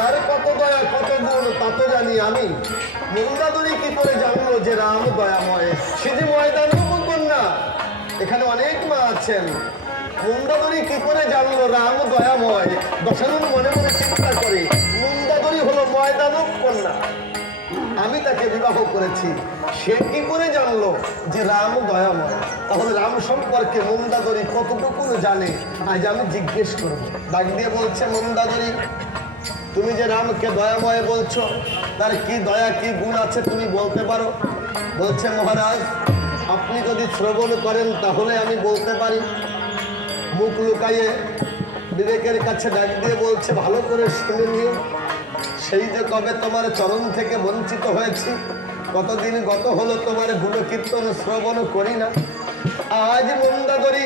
তার কত দয়া কত গুণ তা তো জানি আমি। মন্দাদরি কি করে জানলো যে রাম দয়াময়? সে যে ময়দানের কন্যা, এখানে অনেক মা আছেন। মন্দাদরি কি করে জানলো রাম দয়াময়? দশানন মনে মনে চিন্তা করে, মন্দাদরি হলো ময়দানব কন্যা, আমি তাকে বিবাহ করেছি, সে কি করে জানলো যে রাম দয়াময়? তাহলে রাম সম্পর্কে মন্দাদরি কতটুকু জানে আজ আমি জিজ্ঞেস করবো। ডাক দিয়ে বলছে, মন্দাদরি তুমি যে রামকে দয়াময় বলছো, তার কি দয়া কি গুণ আছে তুমি বলতে পারো? বলছে, মহারাজ আপনি যদি শ্রবণ করেন তাহলে আমি বলতে পারি। মুখ লুকাইয়ে বিবেকের কাছে ডাক দিয়ে বলছে, ভালো করে শুনে নিও। সেই যে কবে তোমার চরণ থেকে বঞ্চিত হয়েছি, কতদিন গত হলো তোমার গুণকীর্তন শ্রবণ করি না। আজ মন্দাদরি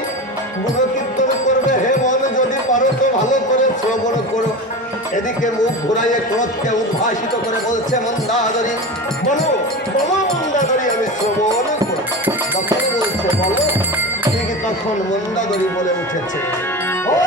গুণকীর্তন করবে, হে মন যদি পারো তো ভালো করে শ্রবণ করো। এদিকে মুখ ঘুরাইয়ে ক্রোধকে উদ্ভাসিত করে বলছে, মন্দাদরি বলো বলো মন্দাদরি আমি শ্রবণ করো। তখন বলছে, বলো। ঠিক তখন মন্দাদরি বলে উঠেছে, ও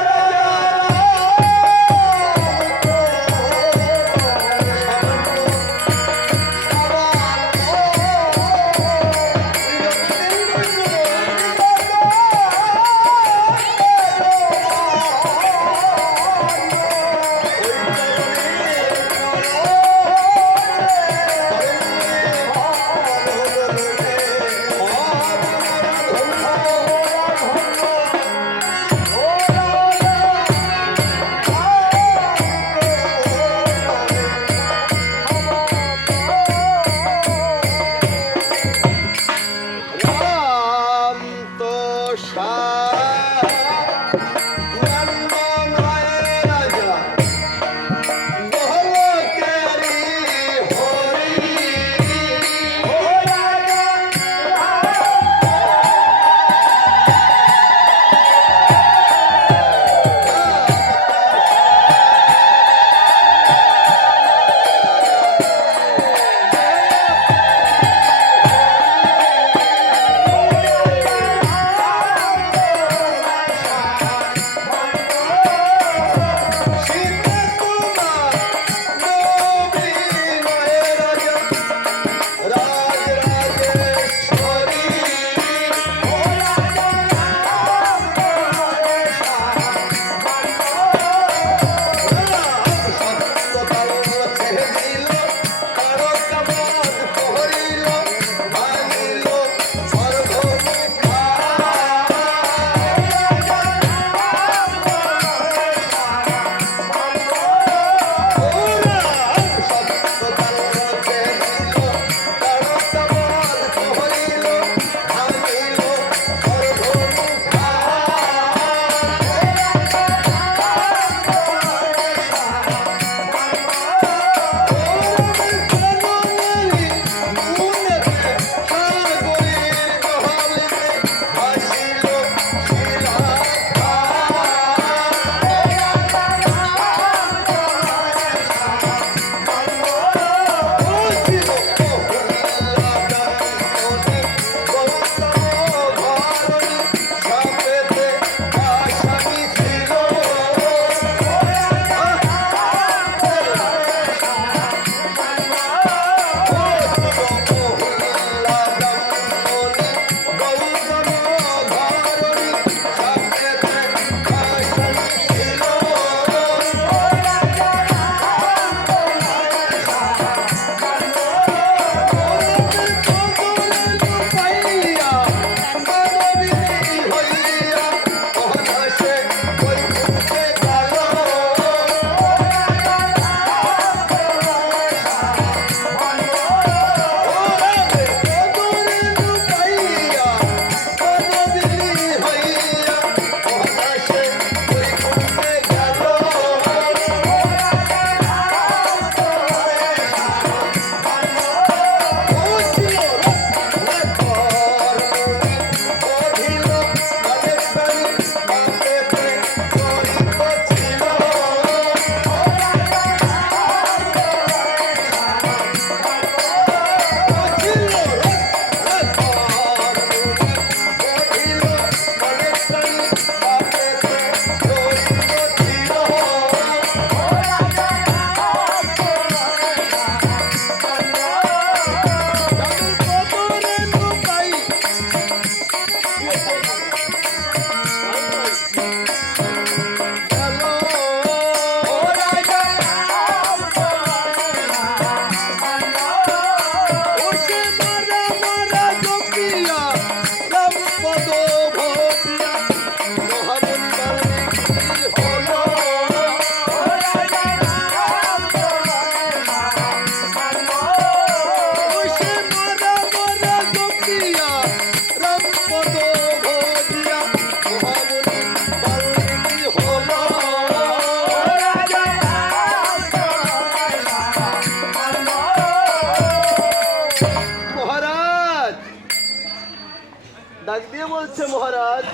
মহারাজ,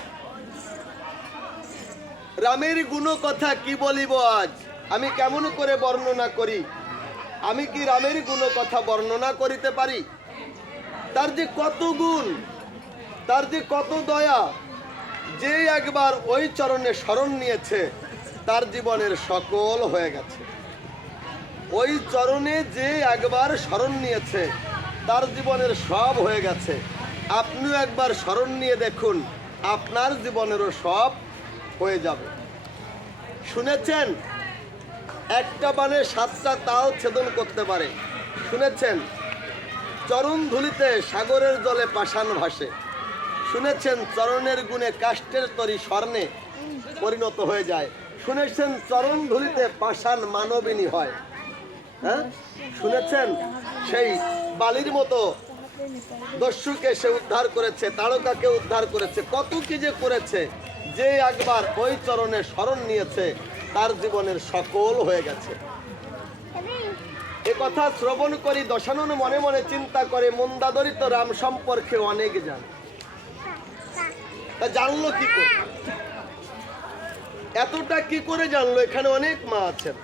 রামের গুণ কথা কি বলিব আজ, আমি কেমন করে বর্ণনা করি? আমি কি রামের গুণ কথা বর্ণনা করিতে পারি? তার যে কত গুণ, তার যে কত দয়া, যে একবার ওই চরণে শরণ নিয়েছে তার জীবনের সকল হয়ে গেছে। ওই চরণে যে একবার শরণ নিয়েছে তার জীবনের সব হয়ে গেছে। আপনিও একবার শরণ নিয়ে দেখুন, আপনার জীবনেরও সব হয়ে যাবে। শুনেছেন একটা বানে 7টা তাল ছেদন করতে পারে? শুনেছেন চরণ ধুলিতে সাগরের জলে পাষাণ ভাসে? শুনেছেন চরণের গুণে কাষ্ঠের তরি স্বর্ণে পরিণত হয়ে যায়? শুনেছেন চরণ ধুলিতে পাষাণ মানবিনী হয়? হ্যাঁ, শুনেছেন সেই বালির মতো দস্যুকে সে উদ্ধার করেছে, তারকাকে উদ্ধার করেছে, কত কি যে করেছে। যে একবার ওই চরণে শরণ নিয়েছে তার জীবনের সকল হয়ে গেছে। এ কথা শ্রবণ করি দশানন মনে মনে চিন্তা করে, মন্দাদরি তো রাম সম্পর্কে অনেক জানে। তা জানলো কি করে? এতটা কি করে জানলো? এখানে অনেক মা আছেন।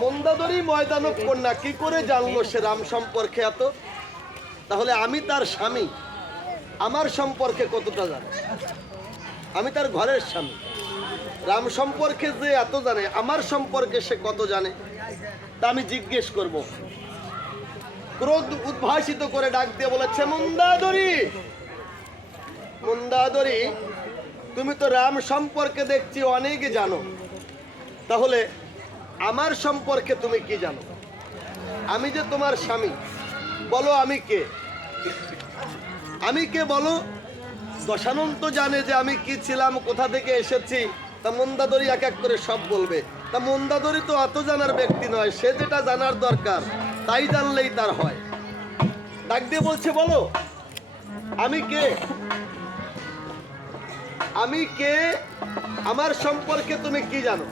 মন্দাদরি ময়দানব কন্যা কি করে জানলো সে রাম সম্পর্কে এত? তাহলে আমি তার স্বামী, আমার সম্পর্কে কতটা জানে? আমি তার ঘরের স্বামী, রাম সম্পর্কে যে এত জানে, আমার সম্পর্কে সে কত জানে? তা আমি জিজ্ঞেস করব। ক্রোধ উদ্ভাসিত করে ডাক দিয়ে বলেছে, মন্দাদরি, মন্দাদরি, তুমি তো রাম সম্পর্কে দেখছি অনেক জানো, তাহলে আমার সম্পর্কে তুমি কি জানো? আমি যে তোমার স্বামী, বলো আমি কে? আমি কে বলো? দশানন তো জানে যে আমি কি ছিলাম, কোথা থেকে এসেছি। তা মন্দাদরি এক এক করে সব বলবে। তা মন্দাদরি তো অত জানার ব্যক্তি নয়, সে যেটা জানার দরকার তাই জানলেই তার হয়। ডাক দিয়ে বলছে, বলো আমি কে? আমি কে? আমার সম্পর্কে তুমি কি জানো?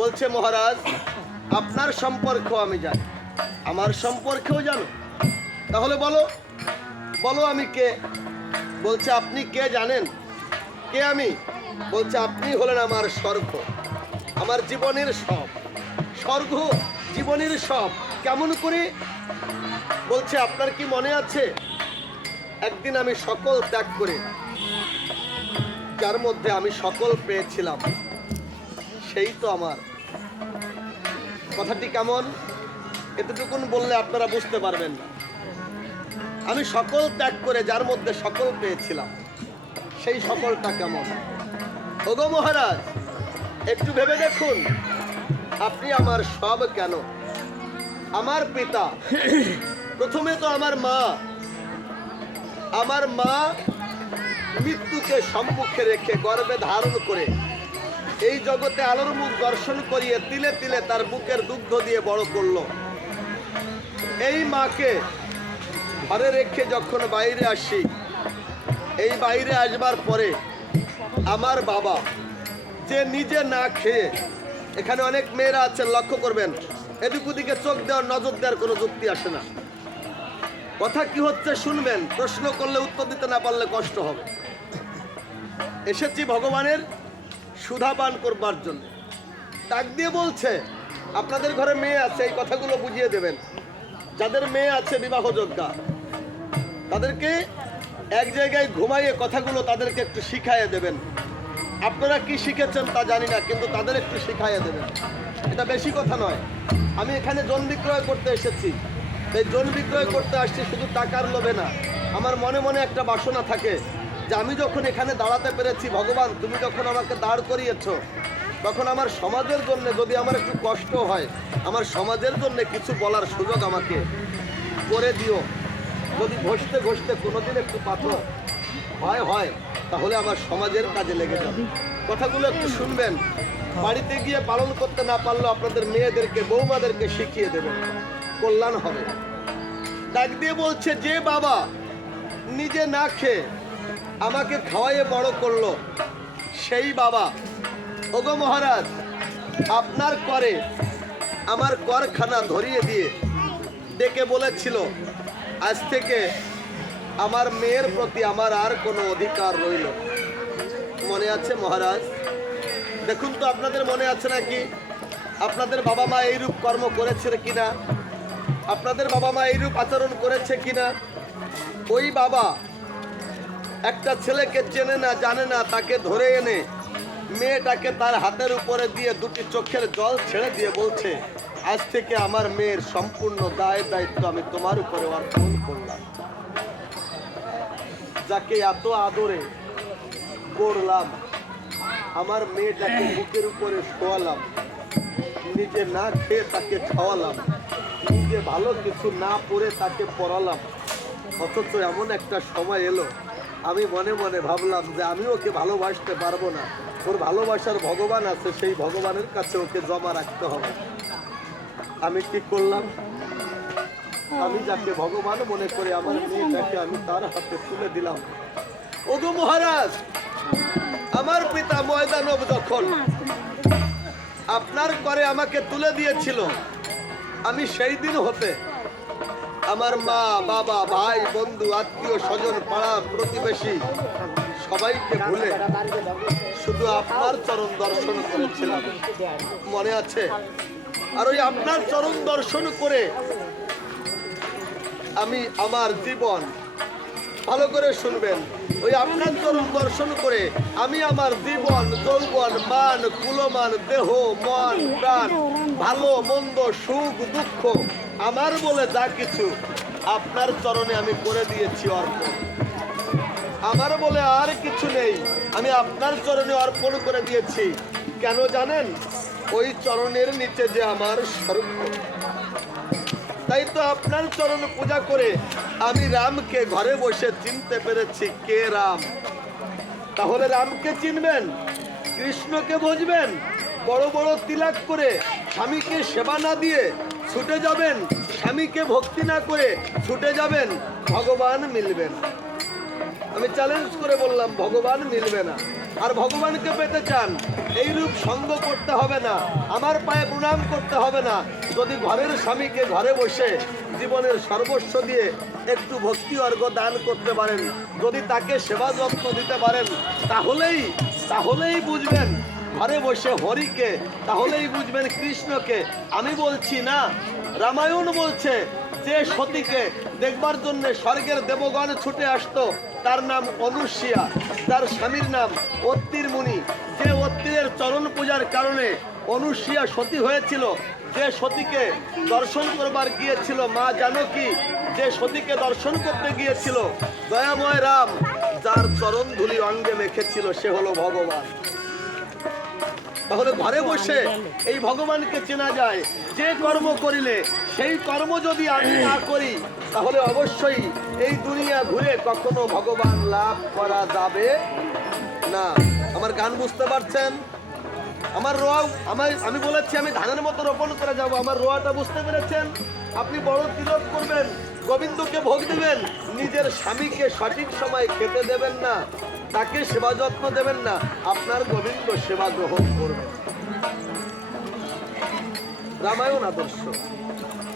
বলছে, মহারাজ আপনার সম্পর্কেও আমি জানি, আমার সম্পর্কেও জানো। তাহলে বলো, বলো আমি কে? বলছে, আপনি কে জানেন? কে আমি? বলছে, আপনি হলেন আমার স্বর্গ, আমার জীবনের সব। স্বর্গ জীবনের সব কেমন করে? বলছে, আপনার কি মনে আছে একদিন আমি সকল ত্যাগ করে, যার মধ্যে আমি সকল পেয়েছিলাম, সেই তো আমার। কথাটি কেমন? এতটুকুন বললে আপনারা বুঝতে পারবেন না। আমি সকল ত্যাগ করে যার মধ্যে সকল পেয়েছিলাম, সেই সকলটা কেমন? ওগো মহারাজ, একটু ভেবে দেখুন, আপনি আমার সব কেন? আমার পিতা, প্রথমে তো আমার মা। আমার মা মৃত্যুকে সম্মুখে রেখে গর্ভে ধারণ করে এই জগতে আলোর মুখ দর্শন করিয়ে তিলে তিলে তার বুকের দুগ্ধ দিয়ে বড় করলো। এই মাকে ঘরে রেখে যখন বাইরে আসি, এই বাইরে আসবার পরে আমার বাবা যে নিজে না খেয়ে, এখানে অনেক মেয়েরা আছেন লক্ষ্য করবেন, এদিক ওদিকে চোখ দেওয়ার নজর দেওয়ার কোনো যুক্তি আসে না। কথা কি হচ্ছে শুনবেন, প্রশ্ন করলে উত্তর দিতে না পারলে কষ্ট হবে। এসেছি ভগবানের সুধা পান করবার জন্য। ডাক দিয়ে বলছে, আপনাদের ঘরে মেয়ে আছে, এই কথাগুলো বুঝিয়ে দেবেন। যাদের মেয়ে আছে বিবাহযোগ্যা, তাদেরকে এক জায়গায় ঘুমাইয়ে কথাগুলো তাদেরকে একটু শিখাইয়ে দেবেন। আপনারা কি শিখেছেন তা জানি না, কিন্তু তাদের একটু শিখাইয়ে দেবেন। এটা বেশি কথা নয়। আমি এখানে জন বিক্রয় করতে এসেছি। এই জন বিক্রয় করতে আসছি শুধু টাকার লোভে না। আমার মনে মনে একটা বাসনা থাকে যে আমি যখন এখানে দাঁড়াতে পেরেছি, ভগবান তুমি যখন আমাকে দাঁড় করিয়েছো, তখন আমার সমাজের জন্য যদি আমার একটু কষ্ট হয়, আমার সমাজের জন্য কিছু বলার সুযোগ আমাকে করে দিও। যদি ঘষতে ঘষতে কোনোদিন একটু পাথর হয় তাহলে আমার সমাজের কাজে লেগে যাবে। কথাগুলো একটু শুনবেন। বাড়িতে গিয়ে পালন করতে না পারলেও আপনাদের মেয়েদেরকে, বৌমাদেরকে শিখিয়ে দেবেন, কল্যাণ হবে। ডাক দিয়ে বলছে, যে বাবা নিজে না খেয়ে আমাকে খাওয়াইয়ে বড় করলো, সেই বাবা, ওগো মহারাজ, আপনার করে আমার করখানা ধরিয়ে দিয়ে ডেকে বলেছিল, আজ থেকে আমার মেয়ের প্রতি আমার আর কোনো অধিকার রইল না। মনে আছে মহারাজ? দেখুন তো আপনাদের মনে আছে নাকি আপনাদের বাবা মা এইরূপ কর্ম করেছে কিনা, আপনাদের বাবা মা এইরূপ আচরণ করেছে কিনা? ওই বাবা একটা ছেলেকে চেনে না জানে না, তাকে ধরে এনে মেয়েটাকে তার হাতের উপরে দিয়ে দুটি চোখের জল ছেড়ে দিয়ে বলছে, আজ থেকে আমার মেয়ের সম্পূর্ণ দায় দায়িত্ব আমি তোমার উপরে অর্পণ করলাম। যাকে এত আদরে করলাম, আমার মেয়েটাকে বুকের উপরে শোয়ালাম, নিজে না খেয়ে তাকে খাওয়ালাম, নিজে ভালো কিছু না পরে তাকে পড়ালাম, অথচ এমন একটা সময় এলো আমি মনে মনে ভাবলাম যে আমি ওকে ভালোবাসতে পারবো না, ওর ভালোবাসার ভগবান আছে, সেই ভগবানের কাছে ওকে জমা রাখতে হবে। আমি কি করলাম? আমি যাকে ভগবান মনে করে আমার মেয়েটাকে আমি তার হাতে তুলে দিলাম। ওগো মহারাজ, আমার পিতা ময়দানব যখন আপনার করে আমাকে তুলে দিয়েছিল, আমি সেই দিন হতে আমার মা বাবা ভাই বন্ধু আত্মীয় স্বজন পাড়া প্রতিবেশী সবাইকে ভুলে শুধু আপনার চরণ দর্শন করেছিলাম। মনে আছে? আর ওই আপনার চরণ দর্শন করে আমি আমার জীবন, ভালো করে শুনবেন, ওই আপনার চরণ দর্শন করে আমি আমার জীবন, যৌবন, মান, কুলমান, দেহ, মন, প্রাণ, ভালো মন্দ, সুখ দুঃখ, আমার বলে যা কিছু আপনার চরণে আমি করে দিয়েছি অর্পণ। আমার বলে আর কিছু নেই, আমি আপনার চরণে অর্পণ করে দিয়েছি। কেন জানেন? ওই চরণের নিচে যে আমার স্বর্গ। তাই তো আপনার চরণ পূজা করে আমি রামকে ঘরে বসে চিনতে পেরেছি কে রাম। তাহলে রামকে চিনবেন, কৃষ্ণকে বুঝবেন, বড় বড় তিলক করে স্বামীকে সেবা না দিয়ে ছুটে যাবেন, স্বামীকে ভক্তি না করে ছুটে যাবেন, ভগবান মিলবেন। আমি চ্যালেঞ্জ করে বললাম, ভগবান মিলবে না। আর ভগবানকে পেতে চান, এইরূপ সঙ্গ করতে হবে না, আমার পায়ে প্রণাম করতে হবে না। যদি ঘরের স্বামীকে ঘরে বসে জীবনের সর্বস্ব দিয়ে একটু ভক্তি অর্ঘ্য দান করতে পারেন, যদি তাকে সেবা যত্ন দিতে পারেন, তাহলেই বুঝবেন ঘরে বসে হরিকে, তাহলেই বুঝবেন কৃষ্ণকে। আমি বলছি না, রামায়ণ বলছে যে সতীকে দেখবার জন্য স্বর্গের দেবগণ ছুটে আসতো, তার নাম অনুসূয়া, তার স্বামীর নাম অত্রির মুনি। যে অত্রির চরণ পূজার কারণে অনুসূয়া সতী হয়েছিল, যে সতীকে দর্শন করবার গিয়েছিল মা জানকী, যে সতীকে দর্শন করতে গিয়েছিল দয়াময় রাম, যার চরণ ধুলি অঙ্গে মেখেছিল, সে হলো ভগবান। তাহলে ঘরে বসে এই ভগবানকে চেনা যায়। যে কর্ম করিলে সেই কর্ম যদি আমি না করি, তাহলে অবশ্যই এই দুনিয়া ঘুরে কখনো ভগবান লাভ করা যাবে না। আমার গান বুঝতে পারছেন? আমার রোয়া, আমি বলেছি আমি ধানের মতো রোপণ করে যাব। আমার রোয়াটা বুঝতে পেরেছেন? আপনি বড় তিলক করবেন, গোবিন্দকে ভোগ দেবেন, নিজের স্বামীকে সঠিক সময় খেতে দেবেন না, তাকে সেবা যত্ন দেবেন না, আপনার গোবিন্দ সেবা গ্রহণ করবেন। রামায়ণ আদর্শ।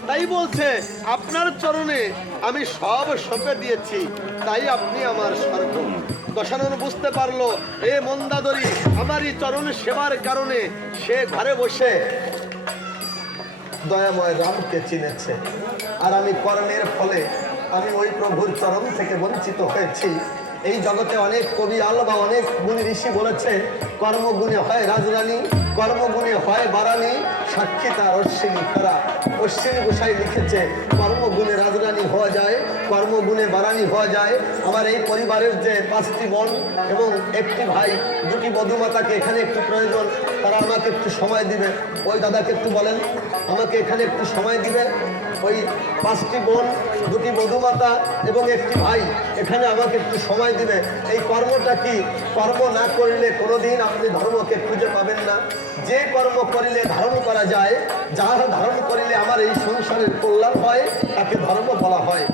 তাই বলছে, আপনার চরণে আমি সব সঁপে দিয়েছি, তাই আপনি আমার স্বর্গ। দশানন বুঝতে পারলো, এ মন্দাদরি আমারই চরণ সেবার কারণে সে ঘরে বসে দয়াময় রামকে চিনেছে। আর আমি কর্মের ফলে আমি ওই প্রভুর চরণ থেকে বঞ্চিত হয়েছি। এই জগতে অনেক কবি আল বা অনেক গুণী ঋষি বলেছে, কর্মগুণে হয় রাজরানী, কর্মগুণে হয় বারানী, সাক্ষী তার অশ্বিনী খরা। অশ্বিনী গোসাই লিখেছে, কর্মগুণে রাজরানী হওয়া যায়, কর্মগুণে বারানী হওয়া যায়। আমার এই পরিবারের যে 5টি বোন এবং 1টি ভাই, 2টি বধূমাতাকে এখানে একটু প্রয়োজন, তারা আমাকে একটু সময় দিবে। ওই দাদাকে একটু বলেন আমাকে এখানে একটু সময় দিবে। ওই 5টি বোন, 2টি বধূমাতা এবং 1টি ভাই এখানে আমাকে একটু সময় দিবে। এই কর্মটা কি? কর্ম না করলে কোনোদিন আপনি ধর্মকে খুঁজে পাবেন না। যে কর্ম করিলে ধারণ করা যায়, যাহা ধারণ করিলে আমার এই সংসারের কল্যাণ হয়, তাকে ধর্ম বলা হয়।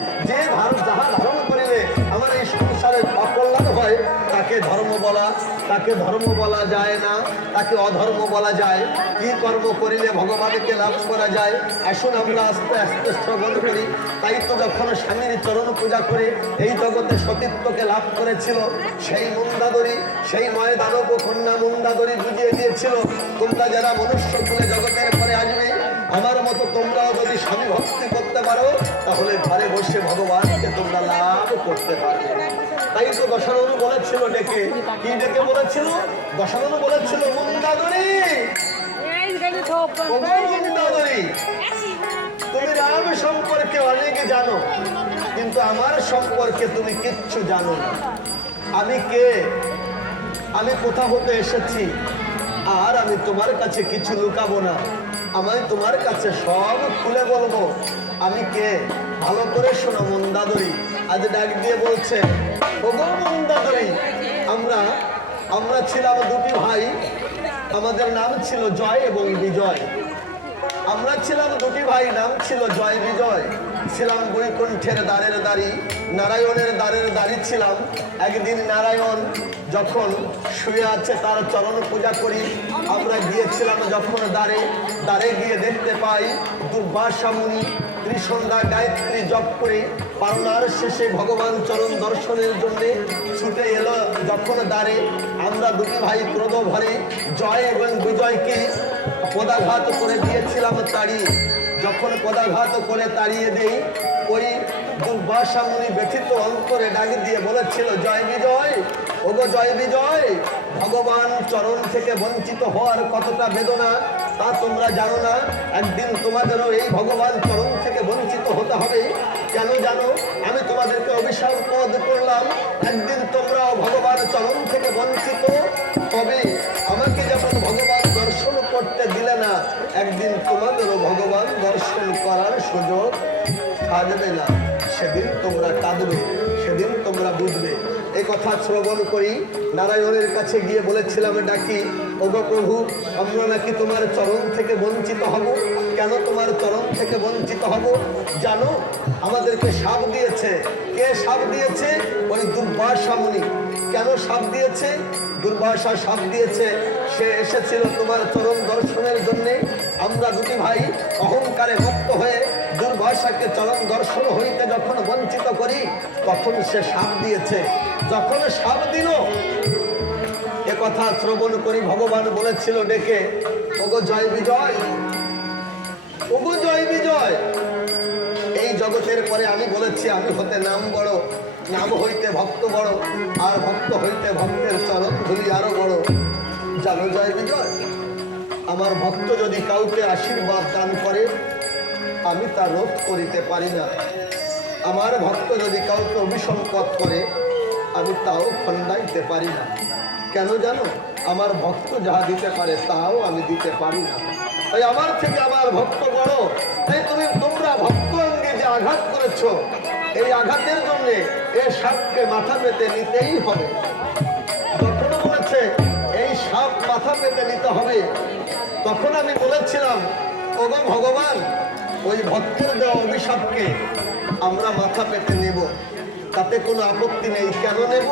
যাহা ধারণ করিলে আমার এই সংসারের অকল্যাণ হয়, তাকে ধর্ম বলা তাকে ধর্ম বলা যায় না, তাকে অধর্ম বলা যায়। কি কর্ম করিলে ভগবানকে লাভ করা যায়, আসুন আমরা আস্তে আস্তে শ্রবণ করি। তাই তো যখন স্বামীর চরণ পূজা করে এই জগতে সতীত্বকে লাভ করেছিল, সেই মন্দাদরী, সেই নয় দানব কন্যা মন্দাদরী বুঝিয়ে দিয়েছিল, তোমরা যারা মনুষ্য কুলে জগতের পরে আসবে, আমার মতো তোমরাও যদি স্বামী ভক্তি করতে পারো, তাহলে ঘরে বসে ভগবানকে তোমরা লাভ করতে পারবে। তাই তো দশানন বলেছিল ডেকে, কি ডেকে বলেছিল? দশানন বলেছিল, মন্দাদরী, ও মন্দাদরী, তুমি রাম সম্পর্কে অনেক জানো, কিন্তু আমার সম্পর্কে তুমি কিচ্ছু জানো না। আমি কে, আমি কোথা হতে এসেছি, আর আমি তোমার কাছে কিছু লুকাবো না, আমি তোমার কাছে সব খুলে বলবো আমি কে। ভালো করে শোনো মন্দাদরী। আজ ডাক দিয়ে বলছে, ওগো মন্দাদরী, আমরা ছিলাম দুটি ভাই, আমাদের নাম ছিল জয় এবং বিজয়। আমরা ছিলাম দুটি ভাই, নাম ছিল জয় বিজয়। ছিলাম বৈকুণ্ঠের দ্বারের দ্বারি, নারায়ণের দ্বারের দ্বারি ছিলাম। একদিন নারায়ণ যখন শুয়ে আছে, তার চরণ পূজা করি, আমরা গিয়েছিলাম যখন দ্বারে গিয়ে দেখতে পাই দুর্বাসা মুনি ত্রিসন্ধ্যা গায়ত্রী জপ করে পাওনার শেষে ভগবান চরণ দর্শনের জন্য ছুটে এলো যখন দ্বারে। আমরা দুটি ভাই ক্রোধ ভরে জয় এবং বিজয়কে পদাঘাত করে দিয়েছিলাম তাড়িয়ে। যখন পদাঘাত করে তাড়িয়ে দেই, ওই দুর্বাসা মুনি ব্যথিত অন্তরে ডাক দিয়ে বলেছিল, জয় বিজয়, ওগো জয় বিজয়, ভগবান চরণ থেকে বঞ্চিত হওয়ার কতটা বেদনা তা তোমরা জানো না। একদিন তোমাদেরও এই ভগবান চরণ থেকে বঞ্চিত হতে হবে। কেন জানো? আমি তোমাদেরকে অভিশাপ করলাম, একদিন তোমরাও ভগবান চরণ থেকে বঞ্চিত হবে। আমাকে যেমন ভগবান দর্শন করতে দিলে না, একদিন তোমাদেরও ভগবান দর্শন করার সুযোগ থাকবে না। সেদিন তোমরা কাঁদবে, সেদিন তোমরা বুঝবে। এই কথা শ্রবণ করি নারায়ণের কাছে গিয়ে বলেছিলাম ডাকি, ওগো প্রভু, আমরা নাকি তোমার চরণ থেকে বঞ্চিত হব। কেন তোমার চরণ থেকে বঞ্চিত হব জানো? আমাদেরকে শাপ দিয়েছে। কে শাপ দিয়েছে? ওই দুর্বাসা মুনি। কেন শাপ দিয়েছে? দুর্বাসা শাপ দিয়েছে, সে এসেছিল তোমার চরণ দর্শনের জন্য। আমরা দুটি ভাই অহংকারে মুক্ত হয়ে দুর্বাসাকে চরণ দর্শন হইতে যখন বঞ্চিত করি, তখন সে শাপ দিয়েছে। যখন শাপ দিল, এ কথা শ্রবণ করি ভগবান বলেছিল ডেকে, ওগো জয় বিজয়, ওগো জয় বিজয়, এই জগতের পরে আমি বলেছি আমি হতে নাম বড়, নাম হইতে ভক্ত বড়, আর ভক্ত হইতে ভক্তের চরণ ধুলি আরো বড়। জানো জয় বিজয়, আমার ভক্ত যদি কাউকে আশীর্বাদ দান করে, আমি তা রোধ করিতে পারি না। আমার ভক্ত যদি কাউকে অভিসম্পদ করে, আমি তাও খণ্ডাইতে পারি না। কেন জানো? আমার ভক্ত যাহা দিতে পারে তাও আমি দিতে পারি না। তাই আমার থেকে আমার ভক্ত বড়। তাই তোমরা ভক্ত অঙ্গে যে আঘাত করেছ, এই আঘাতের জন্য এই সাপকে মাথা পেতে নিতেই হবে। যখন বলেছে এই সাপ মাথা পেতে নিতে হবে, তখন আমি বলেছিলাম, ওগো ভগবান, ওই ভক্তের দেওয়া অভিশাপকে আমরা মাথা পেতে নেব, তাতে কোনো আপত্তি নেই। কেন নেব?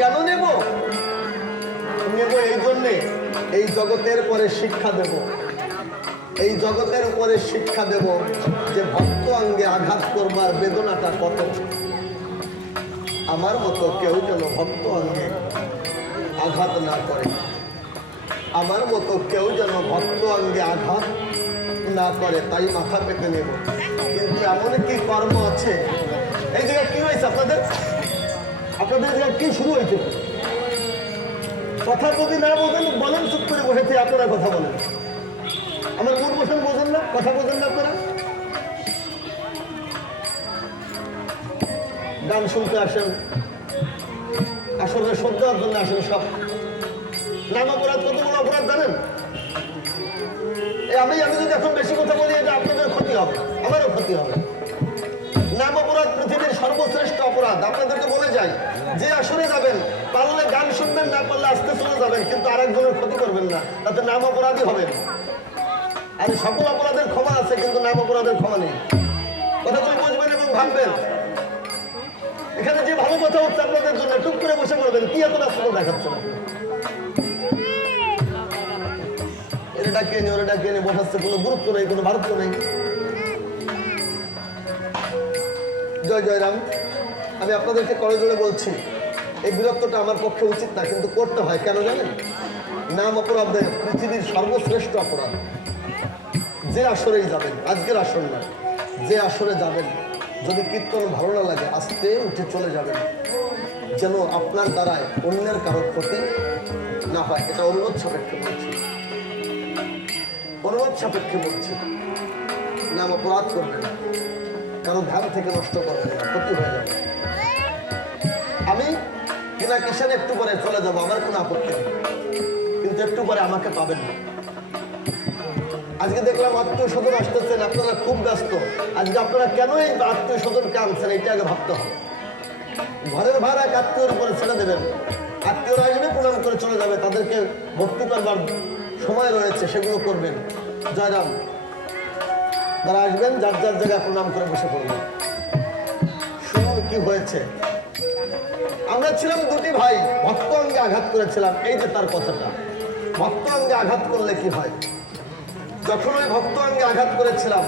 কেন নেব? নেব এই জন্যে, এই জগতের পরে শিক্ষা দেব, এই জগতের উপরে শিক্ষা দেব যে ভক্ত অঙ্গে আঘাত করবার বেদনাটা কত। আমার মতো কেউ যেন ভক্ত অঙ্গে আঘাত না করে, আমার মতো কেউ যেন ভক্ত অঙ্গে আঘাত না করে, তাই মাথা পেতে নেব। কিন্তু এমন কি কর্ম আছে? এই জায়গায় কি হয়েছে আপনাদের? আপনাদের জায়গায় কি শুরু হয়েছে? কথা যদি না বোঝেন বলেন, চুপ করে বসেছে, আপনারা কথা বলেন। আমার মন বসেন, বোঝেন না, কথা বোঝেন না আপনারা? গান শুনতে আসেন, আসলে শ্রদ্ধার জন্য আসেন সব। নাম অপরাধ, কত বড় অপরাধ জানেন? আমি যদি এখন বেশি কথা বলি, এটা আপনাদের ক্ষতি হবে, আমারও ক্ষতি হবে। নাম অপরাধ পৃথিবীর সর্বশ্রেষ্ঠ অপরাধ। আপনাদেরকে বলে যাই, যে আসরে যাবেন, পারলে গান শুনবেন, না পারলে আস্তে চলে যাবেন, কিন্তু আরেকজনের ক্ষতি করবেন না, তাতে নাম অপরাধী হবেন। আর সকল অপরাধের ক্ষমা আছে, কিন্তু নাম অপরাধের ক্ষমা নেই। কথাগুলো বুঝবেন এবং ভাববেন। এখানে যে ভালো কথা হচ্ছে আপনাদের জন্য টুক করে বসে বলবেন কি এত রাস্তা দেখাচ্ছেন আপনি? এটা কে নিয়ে ওটা কে নিয়ে বসাচ্ছে, কোনো গুরুত্ব নেই, কোনো ভারত্ব নেই। জয় জয় রাম। আমি আপনাদেরকে করজোড়ে বলছি, এই বীরত্বটা আমার পক্ষে উচিত না, কিন্তু করতে হয়। কেন জানেন? নাম অপরাধের পৃথিবীর সর্বশ্রেষ্ঠ অপরাধ। যে আসরেই যাবেন, আজকের আসর না, যে আসরে যাবেন, যদি কীর্তন ভালো না লাগে আস্তে উঠে চলে যাবেন, যেন আপনার দ্বারায় অন্যের কারো ক্ষতি না হয়। এটা অনুরোধ সাপেক্ষে বলছি, অনুরোধ সাপেক্ষে বলছি। নাম অপরাধ করবেন না, কারণ ধ্যান থেকে নষ্ট করবেন না, ক্ষতি হয়ে যাবে। আমি কিনা কিষানে একটু পরে চলে যাবো, আমার কোনো আপত্তি নেই, কিন্তু একটু পরে আমাকে পাবেন না। আজকে দেখলাম আত্মীয় স্বজন আসতেছেন, আপনারা খুব ব্যস্ত। আজকে আপনারা কেন এই আত্মীয় স্বজনকে আনছেন এটা আগে ভাবতে হবে। ঘরের ভাড়া এক আত্মীয়র উপরে ছেড়ে দেবেন, আত্মীয়রা আসবে প্রণাম করে চলে যাবে, তাদেরকে ভক্তি করবার সময় রয়েছে, সেগুলো করবেন। জয়রাম, যারা আসবেন যার যার জায়গায় প্রণাম করে বসে পড়বেন। শুনুন কি হয়েছে। আমরা ছিলাম দুটি ভাই, ভক্ত অঙ্গে আঘাত করেছিলাম। এই যে তার কথাটা, ভক্ত অঙ্গে আঘাত করলে কি হয়। যখন ওই ভক্ত অঙ্গে আঘাত করেছিলাম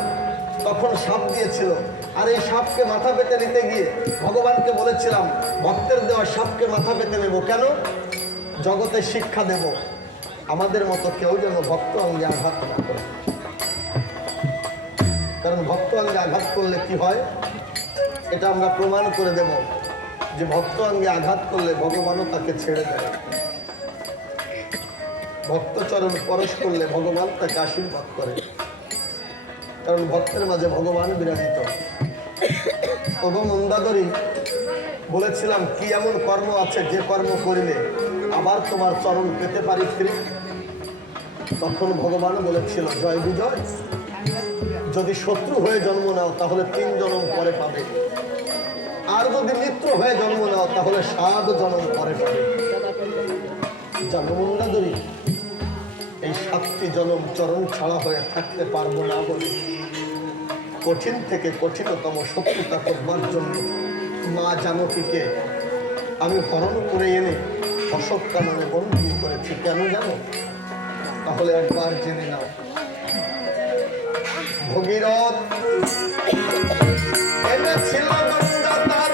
তখন সাপ দিয়েছিল, আর এই সাপকে মাথা পেতে নিতে গিয়ে ভগবানকে বলেছিলাম ভক্তের দেওয়া সাপকে মাথা পেতে নেব কেন? জগতে শিক্ষা দেব, আমাদের মতো কেউ যেন ভক্ত অঙ্গে আঘাত না করে। কারণ ভক্ত অঙ্গে আঘাত করলে কি হয় এটা আমরা প্রমাণ করে দেব, যে ভক্ত অঙ্গে আঘাত করলে ভগবানও তাকে ছেড়ে দেয়। ভক্তচরণ পরশ করলে ভগবান তাকে আশীর্বাদ করে, কারণ ভক্তের মাঝে ভগবান বিরাজিত। ওগো মন্দাদরী, বলেছিলাম কি এমন কর্ম আছে যে কর্ম করিলে আবার তোমার চরণ পেতে পারি ফিরে? তখন ভগবান বলেছিল জয় বিজয়, যদি শত্রু হয়ে জন্ম নাও তাহলে 3 জন্ম পরে পাবে, আর যদি মিত্র হয়ে জন্ম নাও তাহলে 7 জন্ম পরে পাবে। জানো মন্দাদরী, এই 7টি জন্ম চরণ ছাড়া হয়ে থাকতে পারবো না বলে কঠিন থেকে কঠিনতম শত্রুতা করবার জন্য মা জানকীকে আমি হরণ করে এনে অশোক কাননে বন্দী করেছি। কেন জানো? তাহলে একবার জেনে নাও। ভগীরথ এনেছিল গঙ্গা তার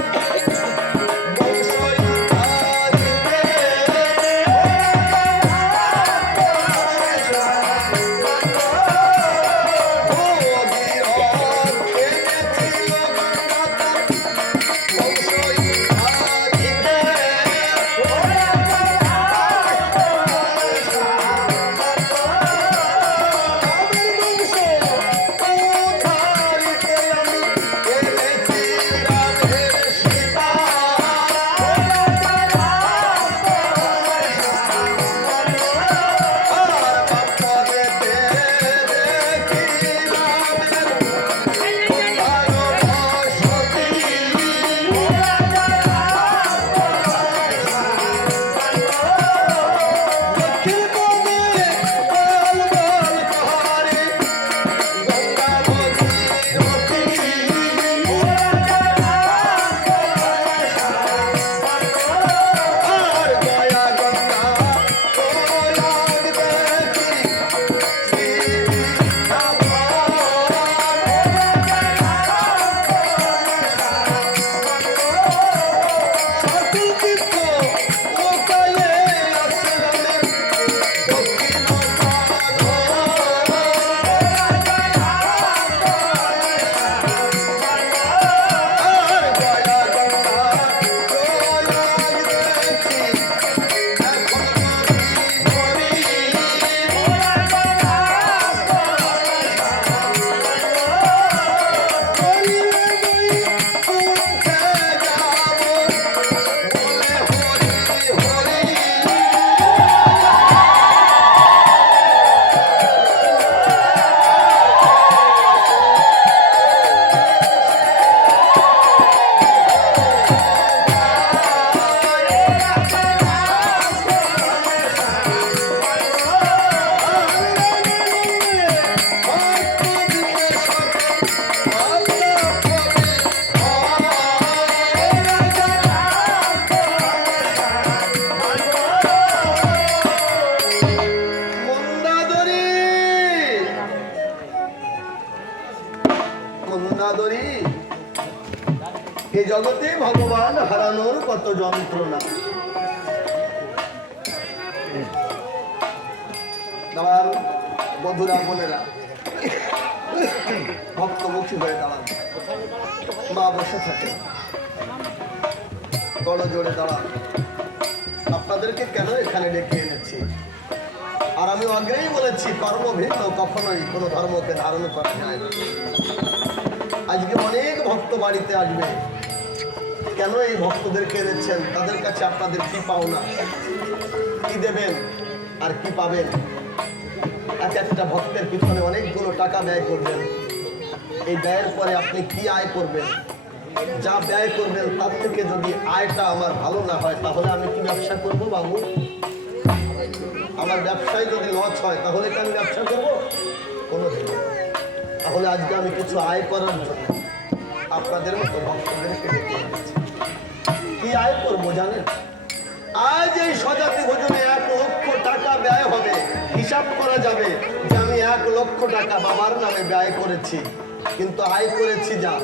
মন্দাদরি, এই জগতে ভগবান হারানোর কত যন্ত্রণা। দাঁড়ান বধুরা বোনেরা, ভক্তমুখী হয়ে দাঁড়ান। মা বসে থাকে, বড় জোরে দাঁড়ান। আপনাদেরকে কেন এখানে ডেকে এনেছি? আর আমি আগেই বলেছি, কর্ম ভিন্ন কখনোই কোনো ধর্মকে ধারণ করা যায় না। আজকে অনেক ভক্ত বাড়িতে আসবে। কেন এই ভক্তদেরকে এনেছেন? তাদের কাছে আপনাদের কি পাওনা, কি দেবেন আর কি পাবেন? এক একটা ভক্তের পিছনে অনেকগুলো টাকা ব্যয় করবেন। এই ব্যয়ের পরে আপনি কি আয় করবেন? যা ব্যয় করবেন তার থেকে যদি আয়টা আমার ভালো না হয়, তাহলে আমি কি ব্যবসা করব বাবু? আমার ব্যবসায় যদি লস হয়, তাহলে কি আমি ব্যবসা করবো? কোনোদিন। তাহলে আজকে আমি কিছু আয় করার জন্য আপনাদের মতো ভক্তদেরকে ডেকে এনেছি। কি আয় করবো জানেন? আজ এই সজাতি ভোজনে 1 লক্ষ টাকা ব্যয় হবে। হিসাব করা যাবে যে আমি 1 লক্ষ টাকা বাবার নামে ব্যয় করেছি, কিন্তু আয় করেছি যা,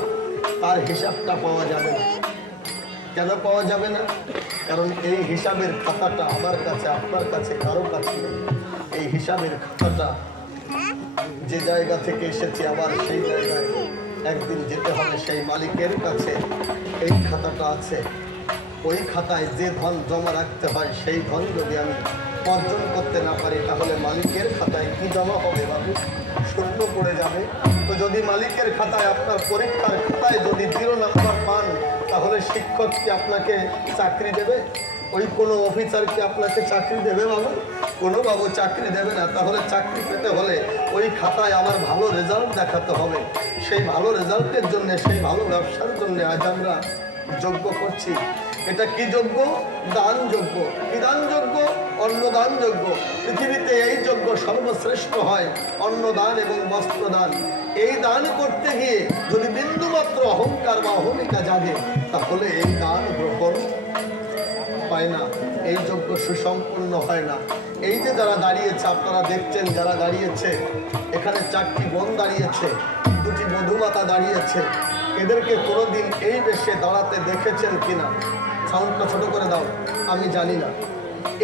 তার হিসাবটা পাওয়া যাবে না। কেন পাওয়া যাবে না? কারণ এই হিসাবের খাতাটা আমার কাছে, আপনার কাছে, কারো কাছে নেই। এই হিসাবের খাতাটা যে জায়গা থেকে এসেছে, আবার সেই জায়গায় একদিন যেতে হবে। সেই মালিকের কাছে এই খাতাটা আছে। ওই খাতায় যে ধন জমা রাখতে হয়, সেই ধন যদি আমি অর্জন করতে না পারি, তাহলে মালিকের খাতায় কি জমা হবে বাবু? শূন্য পড়ে যাবে। তো যদি মালিকের খাতায়, আপনার পরীক্ষার খাতায় যদি 0 নাম্বার পান, তাহলে শিক্ষক কি আপনাকে চাকরি দেবে? ওই কোনো অফিসার কি আপনাকে চাকরি দেবে বাবু? কোনো বাবু চাকরি দেবে না। তাহলে চাকরি পেতে হলে ওই খাতায় আমার ভালো রেজাল্ট দেখাতে হবে। সেই ভালো রেজাল্টের জন্য, সেই ভালো ব্যবসার জন্য আজ আমরা যজ্ঞ করছি। এটা কি যজ্ঞ? দান যজ্ঞ। কি দান যজ্ঞ? অন্নদান যজ্ঞ। পৃথিবীতে এই যজ্ঞ সর্বশ্রেষ্ঠ হয়, অন্নদান এবং বস্ত্রদান। এই দান করতে গিয়ে যদি বিন্দুমাত্র অহংকার বা অহমিকা জাগে, তাহলে এই দান গ্রহণ পায় না, এই যজ্ঞ সুসম্পন্ন হয় না। এই যে যারা দাঁড়িয়েছে, আপনারা দেখছেন যারা দাঁড়িয়েছে, এখানে 4টি বোন দাঁড়িয়েছে, 2টি মধুমাতা দাঁড়িয়েছে। এদেরকে কোনোদিন এই বেশে দাঁড়াতে দেখেছেন কিনা? সাউন্ডটা ছোট করে দাও। আমি জানি না।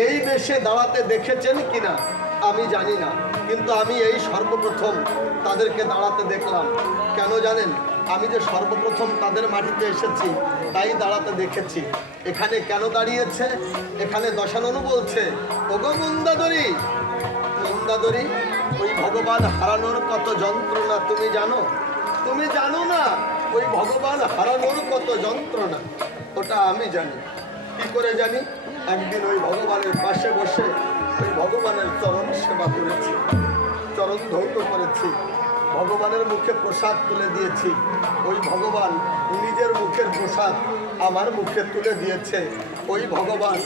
এই বেশে দাঁড়াতে দেখেছেন কিনা আমি জানি না, কিন্তু আমি এই সর্বপ্রথম তাদেরকে দাঁড়াতে দেখলাম। কেন জানেন? আমি যে সর্বপ্রথম তাদের মাটিতে এসেছি, তাই দাঁড়াতে দেখেছি। এখানে কেন দাঁড়িয়েছে? এখানে দশাননু বলছে, ওগো মন্দাদরি, মন্দাদরি, ওই ভগবান হারানোর কত যন্ত্রণা তুমি জানো? তুমি জানো না ওই ভগবান হারানোর কত যন্ত্রণা? ওটা আমি জানি। কি করে জানি? একদিন ওই ভগবানের পাশে বসে ওই ভগবানের চরণ সেবা করেছি, চরণ ধৌত করেছি, ভগবানের মুখে প্রসাদ তুলে দিয়েছি। ওই ভগবান নিজের মুখের প্রসাদ আমার মুখে তুলে দিয়েছে। ওই ভগবান,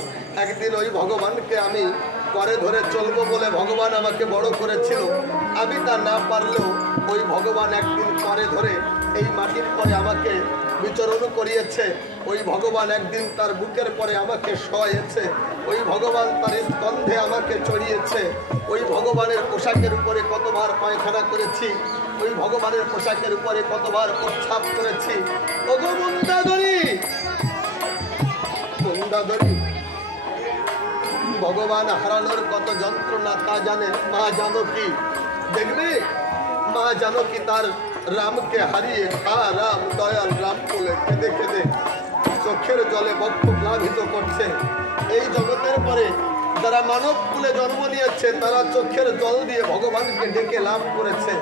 একদিন ওই ভগবানকে আমি করে ধরে চলবো বলে ভগবান আমাকে বড় করেছিল। আমি তা না পারলেও ওই ভগবান একদিন করে ধরে এই মাটির পরে আমাকে বিচরণ করিয়েছে। ওই ভগবান একদিন তার বুকের পরে আমাকে শোয়াইয়েছে। ওই ভগবান তার স্কন্ধে আমাকে চড়িয়েছে। ওই ভগবানের পোশাকের উপরে কতবার পায়খানা করেছি, ওই ভগবানের পোশাকের উপরে কতবার প্রস্রাব করেছি। ওগো মন্দাদরি, মন্দাদরি, ভগবান হারানোর কত যন্ত্রণা তা জানে মা জানকী। দেখবে মা জানকী তার রামকে হারিয়ে, রাম দয়াল রাম বলে কেঁদে কেঁদে চোখের জলে বক্ষ প্লাবিত করছে। এই জগতের পরে যারা মানব কুলে জন্ম নিয়েছে, তারা চোখের জল দিয়ে ভগবানকে ডেকে লাভ করেছে।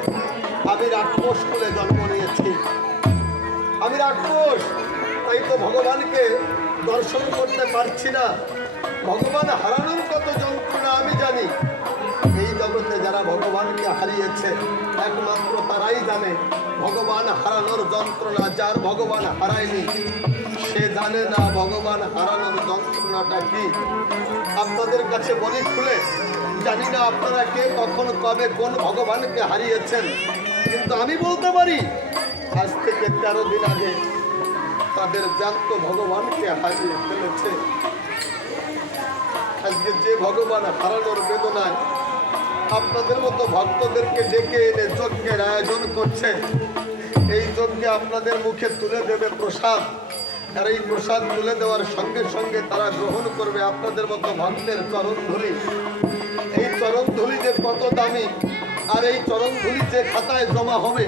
আমি রাক্ষস কুলে জন্ম নিয়েছি, আমি রাক্ষস, তাই তো ভগবানকে দর্শন করতে পারছি না। ভগবান হারানোর কত যন্ত্রণা আমি জানি। এই জগতে যারা ভগবানকে হারিয়েছে, একমাত্র তারাই জানে ভগবান হারানোর যন্ত্রণা। যার ভগবান হারায়নি, সে জানে না ভগবান হারানোর যন্ত্রণাটা কি। আপনাদের কাছে বলি খুলে, জানি না আপনারা কে কখন কবে কোন ভগবানকে হারিয়েছেন, কিন্তু আমি বলতে পারি আজ থেকে 13 দিন আগে তাদের জ্যান্ত ভগবানকে হারিয়ে ফেলেছে। আজকে যে ভগবান হারানোর বেদনায় আপনাদের মতো ভক্তদেরকে ডেকে এনে যজ্ঞের আয়োজন করছে, এই যজ্ঞে আপনাদের মুখে তুলে দেবে প্রসাদ, আর এই প্রসাদ তুলে দেওয়ার সঙ্গে সঙ্গে তারা গ্রহণ করবে আপনাদের মতো ভক্তের চরণধুলি। এই চরণধুলি যে কত দামি, আর এই চরণধুলি যে খাতায় জমা হবে,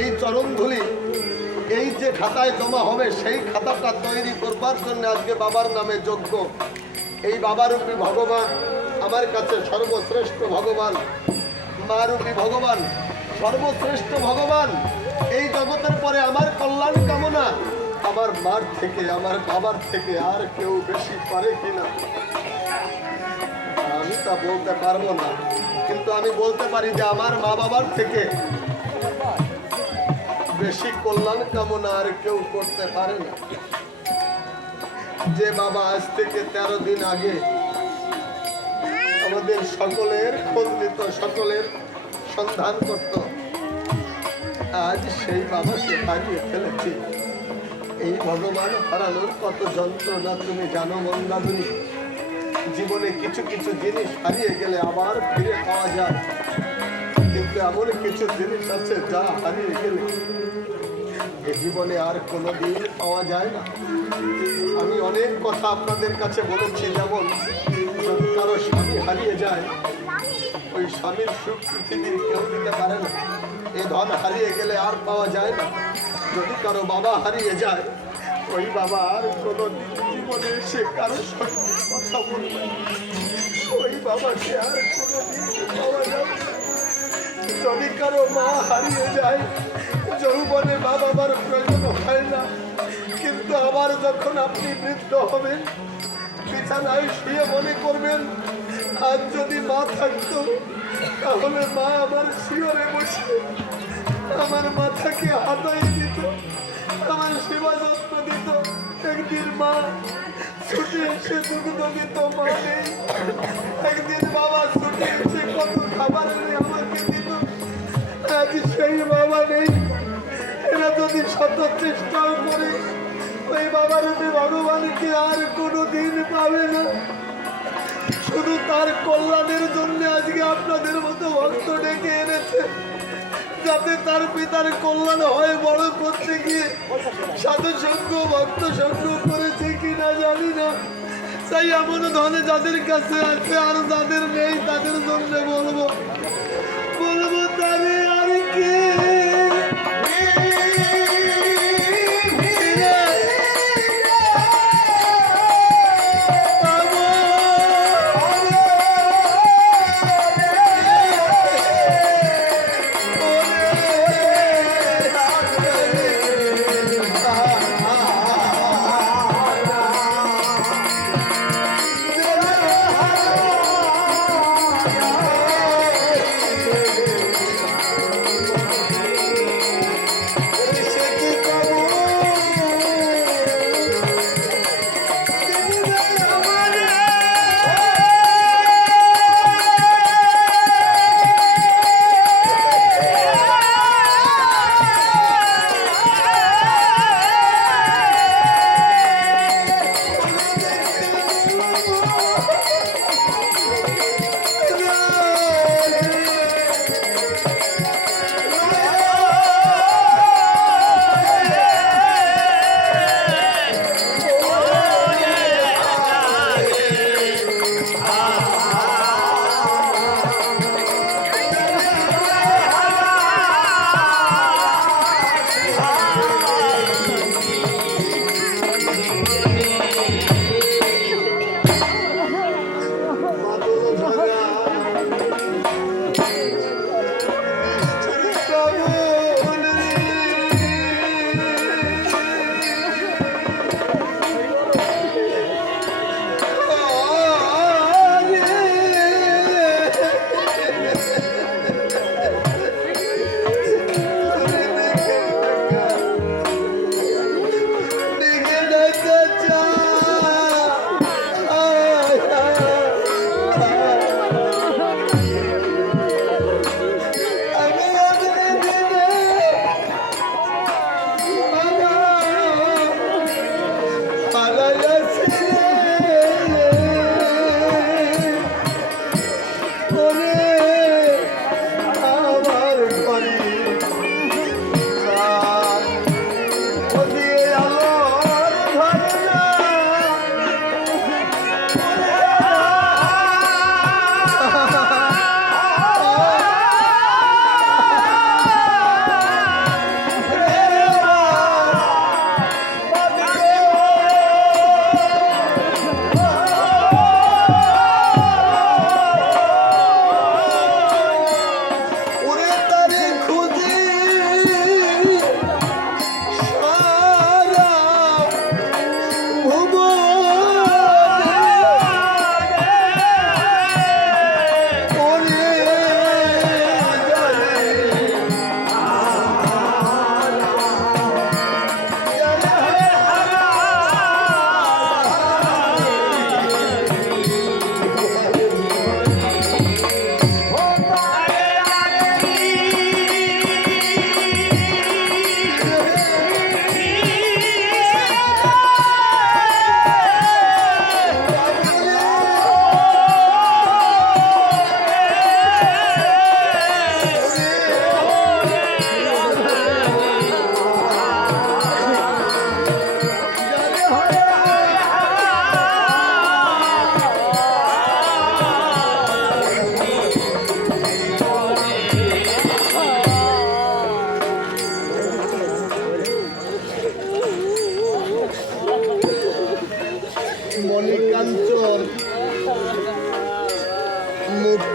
এই চরণধুলি এই যে খাতায় জমা হবে, সেই খাতাটা তৈরি করবার জন্য আজকে বাবার নামে যজ্ঞ। এই বাবারূপী ভগবান আমার কাছে সর্বশ্রেষ্ঠ ভগবান, মারূপী ভগবান সর্বশ্রেষ্ঠ ভগবান। এই জগতের পরে আমার কল্যাণ কামনা আমার মার থেকে, আমার বাবার থেকে আর কেউ বেশি পারে কিনা আমি তা বলতে পারবো না, কিন্তু আমি বলতে পারি যে আমার মা বাবার থেকে বেশি কল্যাণ কামনা আর কেউ করতে পারে না। যে বাবা আজ থেকে 13 দিন আগে আমাদের সকলের খোঁজ নিত, সকলের সন্ধান করত, আজ সেই বাবাকে হারিয়ে ফেলেছি। এই ভগবান হারানোর কত যন্ত্রণা তুমি জানো মন্দাদুনি। জীবনে কিছু কিছু জিনিস হারিয়ে গেলে আবার ফিরে পাওয়া যায়, কিন্তু এমন কিছু জিনিস আছে যা হারিয়ে গেলে এ জীবনে আর কোনোদিন পাওয়া যায় না। আমি অনেক কথা আপনাদের কাছে বলেছি, যেমন যদি কারো স্বামী হারিয়ে যায়, ওই স্বামীর সুখ পৃথিবীর কেউ দিতে পারে না, এ ধন হারিয়ে গেলে আর পাওয়া যায় না। যদি কারো বাবা হারিয়ে যায়, ওই বাবা আর কোনো জীবনে সে কারো সঙ্গে কথা বলবে না, ওই বাবাকে আর কোনোদিন পাওয়া যাবে না। যদি কারো মা হারিয়ে যায়, যৌবনে মা বাবার প্রয়োজন হয় না, কিন্তু আবার যখন আপনি বৃদ্ধ হবেন, বিছানায় শুয়ে মনে করবেন আজ যদি মা থাকতো, তাহলে মা আমার শিয়রে বসে আমার মাথাকে হাতায় দিত, আমার সেবা যত্ন দিত। একদিন মা ছুটে এসে দুগ্ধ দিত, মা নেই। একদিন বাবা ছুটে এসে কত খাবার এনে আমাকে দিত, আজ সেই বাবা নেই। এরা যদি শত চেষ্টাও করে ওই বাবার ভগবানকে আর কোনোদিন পাবে না। শুধু তার কল্যাণের জন্য আজকে আপনাদের মতো ভক্ত ডেকে এনেছে, যাতে তার পিতার কল্যাণ হয়। বড় করতে গিয়ে সাধু সঙ্গ ভক্ত সঙ্গ করেছে কিনা জানি না, তাই এমন ধনে যাদের কাছে আছে আর যাদের নেই তাদের জন্য বলবো তারে আর কে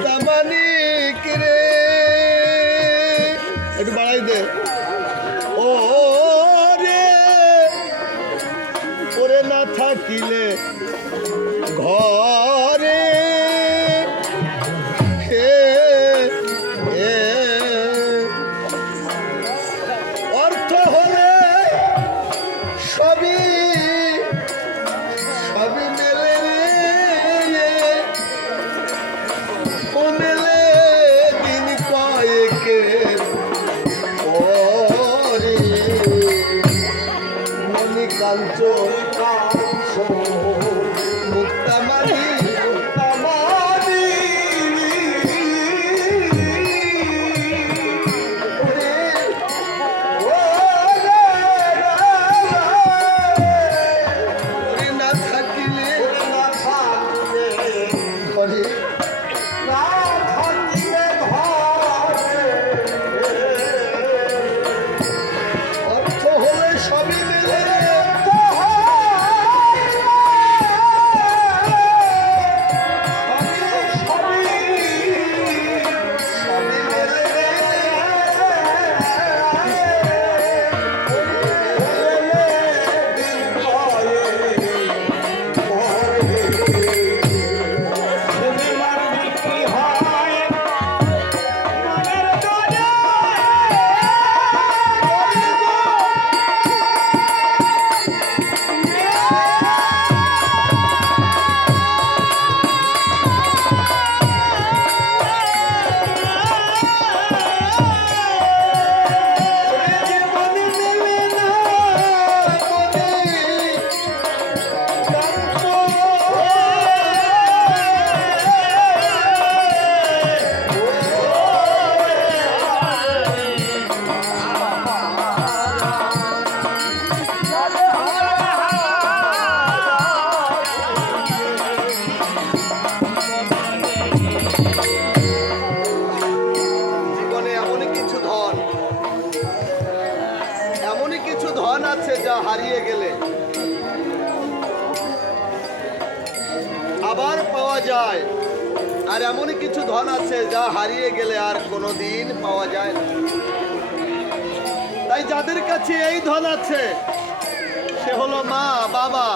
মুক্তা মানিক রে, একটু বাড়াই দে। ও রে ওরে না থাকিলে ঘরে হে এ অর্থ হলে সবই সবই মেলে রে, ও মেলে দিন কয়েকের পরে। মণিকাঞ্চ মুক্তামানি মুক্তামানি ওরে ওরে না থাকিলে ঘরে অর্থ হলে সবই মেলে সবই মেলে জীবনে এমনই কিছু ধন আছে যা হারিয়ে গেলে আবার পাওয়া যায়, আর এমনই কিছু ধন আছে যা হারিয়ে গেলে আর কোনোদিন পাওয়া যায় না। তাই যাদের কাছে এই ধন আছে সে হলো মা, বাবা,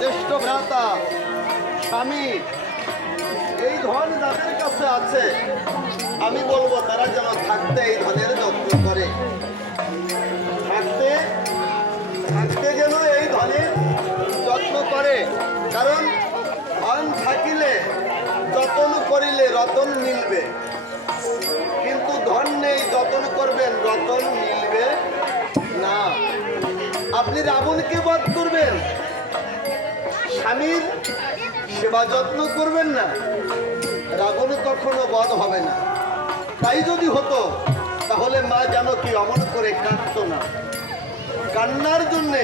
জ্যেষ্ঠ ভ্রাতা, স্বামী। এই ধন যাদের কাছে আছে আমি বলবো তারা যেন থাকতে এই ধনের যত্ন করে, থাকতে যেন এই ধনের যত্ন করে। কারণ ধন থাকিলে যতন করিলে রতন মিলবে, কিন্তু ধন নেই যতন করবেন রতন মিলবে না। আপনি রাবণকে বধ করবেন, স্বামীর সেবা যত্ন করবেন না, রাবণ কখনো বধ হবে না। তাই যদি হতো তাহলে মা জানকী অমন করে কাঁদতো না। কান্নার জন্যে